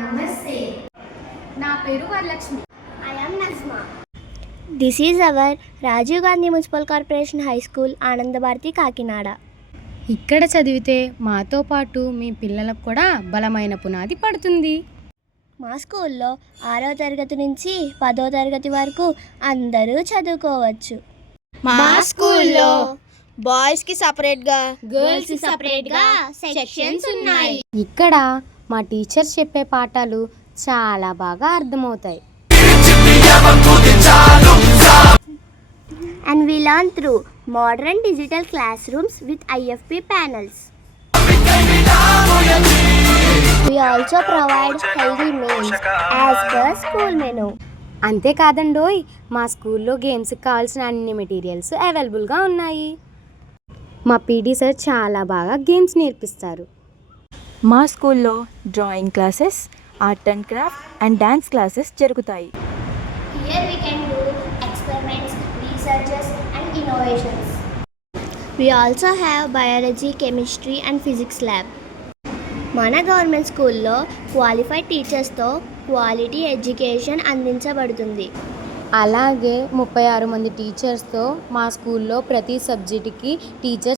నమస్తే. నా పేరు Varalakshmi. I am Nazma. This is our Rajiv Gandhi Municipal Corporation High School, Anandabharati, Kakinada. ఇక్కడ చదివితే మాతో పాటు మీ పిల్లలకు కూడా బలమైన పునాది పడుతుంది. మా స్కూల్లో 6వ తరగతి నుంచి 10వ తరగతి వరకు అందరూ చదువుకోవచ్చు. మా స్కూల్లో బాయ్స్కి సపరేట్గా గర్ల్స్కి సపరేట్గా సెక్షన్స్ ఉన్నాయి. ఇక్కడ మా టీచర్స్ చెప్పే పాఠాలు చాలా బాగా అర్థమవుతాయి. And we learn through modern digital classrooms with IFP panels. We also provide healthy meals as per school menu. అంతేకాదండోయ్, మా స్కూల్లో గేమ్స్కి కావాల్సిన అన్ని మెటీరియల్స్ అవైలబుల్గా ఉన్నాయి. మా పీటీ సార్ చాలా బాగా గేమ్స్ నేర్పిస్తారు. మా స్కూల్లో drawing classes, art and craft and dance classes జరుగుతాయి. Here we can do experiments, researches and innovations. We also have biology, chemistry and physics lab. మన గవర్నమెంట్ స్కూల్లో క్వాలిఫైడ్ టీచర్స్తో క్వాలిటీ ఎడ్యుకేషన్ అందించబడుతుంది. అలాగే 36 మంది టీచర్స్తో మా స్కూల్లో ప్రతి సబ్జెక్టుకి టీచర్స్